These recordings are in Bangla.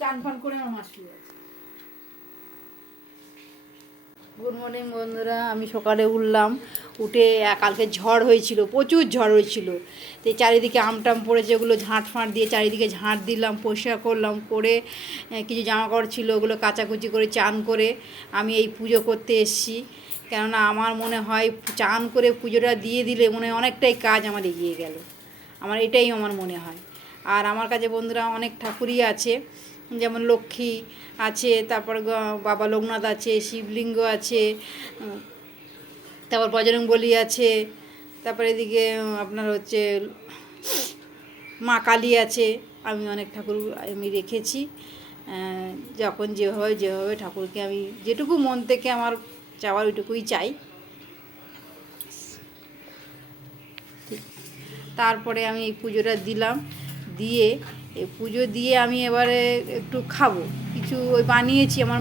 চান ফান করে আমার মা শুয়ে আছে। গুড মর্নিং বন্ধুরা, আমি সকালে উঠলাম, উঠে কালকে ঝড় হয়েছিল, প্রচুর ঝড় হয়েছিল। তো চারিদিকে আমটাম পড়েছে, ওগুলো ঝাঁট ফাঁট দিয়ে চারিদিকে ঝাঁট দিলাম, পরিষ্কার করলাম, করে কিছু জামা কাপড় ছিল ওগুলো কাচাকুচি করে চান করে আমি এই পুজো করতে এসেছি। কেননা আমার মনে হয় চান করে পুজোটা দিয়ে দিলে মনে হয় অনেকটাই কাজ আমার এগিয়ে গেল, আমার এটাই আমার মনে হয়। আর আমার কাছে বন্ধুরা অনেক ঠাকুরই আছে, যেমন লক্ষ্মী আছে, তারপর বাবা লোকনাথ আছে, শিবলিঙ্গ আছে, তারপর বজরংবলী আছে, তারপরে এদিকে আপনার হচ্ছে মা কালী আছে। আমি অনেক ঠাকুর আমি রেখেছি। যখন যেভাবে যেভাবে ঠাকুরকে আমি যেটুকু মন থেকে আমার চাওয়ার ওইটুকুই চাই। তারপরে আমি এই পুজোটা দিলাম, দিয়ে এই পুজো দিয়ে আমি এবারে একটু খাবো কিছু। ওই বানিয়েছি, আমার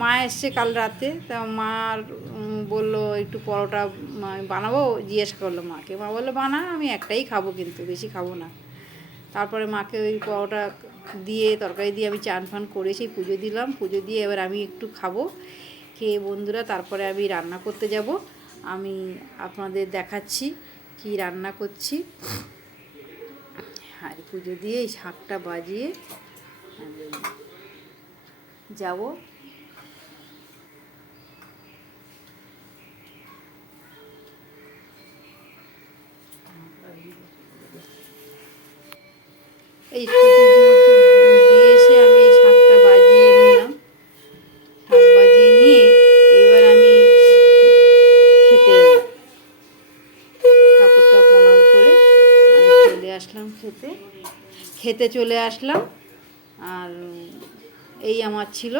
মা এসছে কাল রাতে, তা মার বললো একটু পরোটা বানাবো, জিজ্ঞেস করলো মাকে, মা বললো বানা, আমি একটাই খাবো কিন্তু বেশি খাবো না। তারপরে মাকে ওই পরোটা দিয়ে তরকারি দিয়ে আমি চান ফান করে সেই পুজো দিলাম, পুজো দিয়ে এবার আমি একটু খাবো, খেয়ে বন্ধুরা তারপরে আমি রান্না করতে যাব। আমি আপনাদের দেখাচ্ছি কি রান্না করছি। আর পুজো দিয়ে এই শাকটা বাজিয়ে যাব। এই দিয়ে এসে আমি এই শাকটা বাজিয়ে নিলাম, শাক বাজিয়ে নিয়ে এবার আমি খেতে ঠাকুরটা প্রণাম করে আমি চলে আসলাম খেতে চলে আসলাম। আর এই আমার ছিল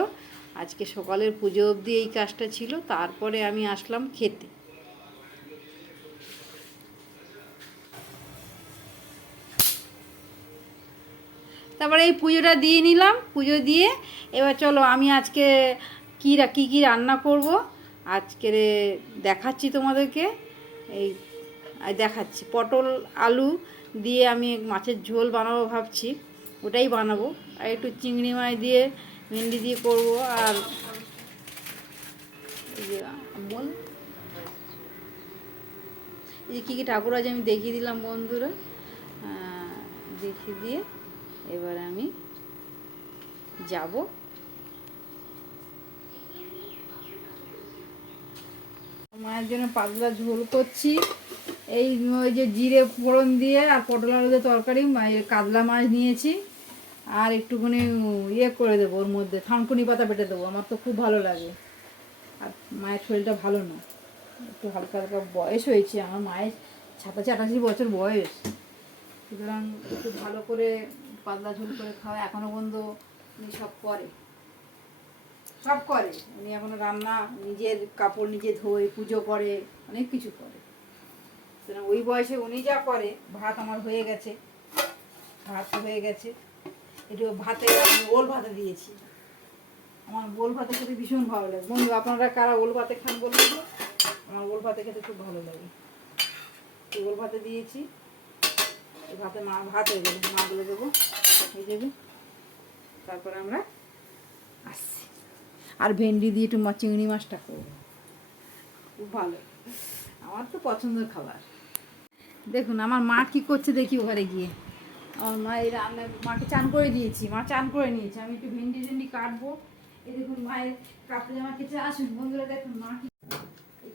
আজকে সকালের পুজো অবধি এই কাজটা ছিল, তারপরে আমি আসলাম খেতে। তারপরে এই পুজোটা দিয়ে নিলাম, পুজো দিয়ে এবার চলো আমি আজকে কী কী রান্না করব আজকে দেখাচ্ছি তোমাদেরকে। এই দেখাচ্ছি পটল আলু দিয়ে আমি মাছের ঝোল বানাবো ভাবছি, ওটাই বানাবো। আর একটু চিংড়ি মাছ দিয়ে ভেন্ডি দিয়ে করবো। আর এই যে আমল, এই যে কী কী ঠাকুর আছে আমি দেখিয়ে দিলাম বন্ধুরা, দেখিয়ে দিয়ে এবার আমি যাব। মায়ের জন্য পাতলা ঝোল করছি, এই ওই যে জিরে ফোড়ন দিয়ে আর পটল আলু দিয়ে তরকারি, কাতলা মাছ নিয়েছি, আর একটুখানি ইয়ে করে দেবো, ওর মধ্যে থানকুনি পাতা বেটে দেবো, আমার তো খুব ভালো লাগে। আর মায়ের শরীরটা ভালো না, একটু হালকা হালকা বয়স হয়েছে, আমার মায়ের 87-88 বছর বয়স, সুতরাং একটু ভালো করে পাতলা ঝোল করে খাওয়া এখনও পর্যন্ত উনি সব করে উনি এখনো রান্না, নিজের কাপড় নিজে ধোয়, পুজো করে, অনেক কিছু করে। সুতরাং ওই বয়সে উনি যা করে, ভাত আমার হয়ে গেছে, একটু ভাতে আমি ওল ভাতে দিয়েছি, আমার ওল ভাতে খেতে ভীষণ ভালো লাগে। বন্ধু আপনারা কারা ওল ভাতে খান বলুন তো, আমার ওল ভাতে খেতে খুব ভালো লাগে। ওল ভাতে দিয়েছি, এই ভাতে ভাত হয়ে যাবে, মাগুলো দেবো হয়ে যাবে, তারপরে আমরা আসছি। আর ভেন্ডি দিয়ে একটু চিংড়ি মাছটা করবো, খুব ভালো, আমার তো পছন্দের খাবার। দেখুন আমার মা কী করছে দেখি ওখানে গিয়ে। আমার মা এই রান্না, মাকে চান করে দিয়েছি, মা চান করে নিয়েছে, আমি একটু ভেন্ডি কাটবো। এই দেখুন মায়ের কাপড় জামা কেচে আসুন বন্ধুরা, দেখুন মা কি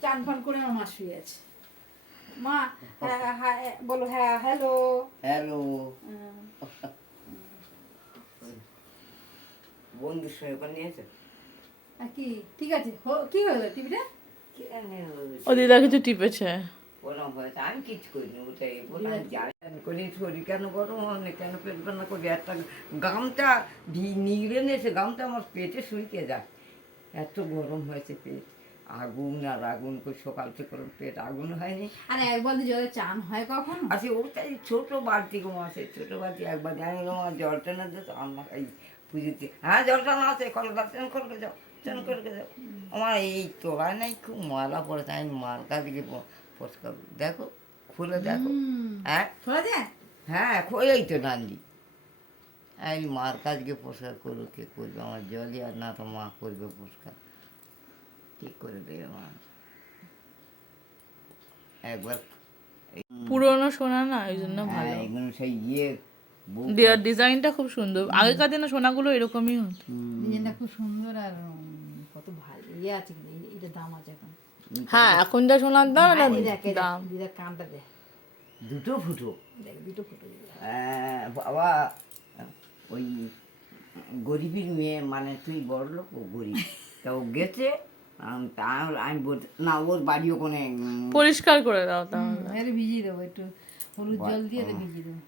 চান ফান করে আমার মা শুয়ে আছে। মা হ্যাঁ বলো, হ্যাঁ হ্যালো হ্যালো বন্ধুর সঙ্গে করে নিয়েছে কি ঠিক আছে, কি হলো টিভিটা? ও দিদা কিছু টিপেছে, ওরম হয়েছে, আমি কিছু করিনি, ওটাই বললাম জান করি, শরীর কেন গরম হয় কেন পেট রান্না করি, একটা গামটা নিগড়ে নিয়েছে, গামটা আমার পেটে শুকিয়ে যায়, এত গরম হয়েছে পেট, আগুন আর আগুন করে সকাল থেকে পেট আগুন হয়নি। আরে একবার জলে চান হয় কখন? আচ্ছা ওটাই ছোটো বালতি গো আছে, ছোটো বালতি একবার জানি আমার জলটা না দিত আমার এই পুজোতে, হ্যাঁ জলটা না আছে কলকাতা চান করতে যাও, চান করতে যাও, আমার এই তোলায় নাই খুব ময়লা পড়েছে, আমি মালকা দিকে পরিষ্কার দেখো, খুলে দেখো, হ্যাঁ খোলা যায়, হ্যাঁ খোলেই তো নান্দি, এই মার কাজকে পরিষ্কার করবো, কে করবে? আমার জলই আর না, তো মা করবে পরিষ্কার, ঠিক করে দেবে মা। একবার পুরোনো সোনা না, এই জন্য ভালো। এগুলো সেই ডিজাইনটা খুব সুন্দর। আগেকার দিনে সোনাগুলো এরকমই হতো। ডিজাইনটা খুব সুন্দর আর কত ভালো ইয়ে আছে, কিন্তু এটা দাম আছে এখন। হ্যাঁ, এখন যা সোনার দাম না এই দেখ, এই দেখ, দাম। দিদার কানটা দেখ, দুটো ফুটো। দেখ দুটো ফুটো। বাবা, ওই গরিবের মেয়ে, মানে তুই বড় লোক, ও গরিব, তা ও গেছে। আমি বলতে না, ওর বাড়ি ওখানে পরিষ্কার করে দাও তাহলে। ভিজিয়ে দেবো একটু হলুদ জল দিয়ে ভিজিয়ে দেবো।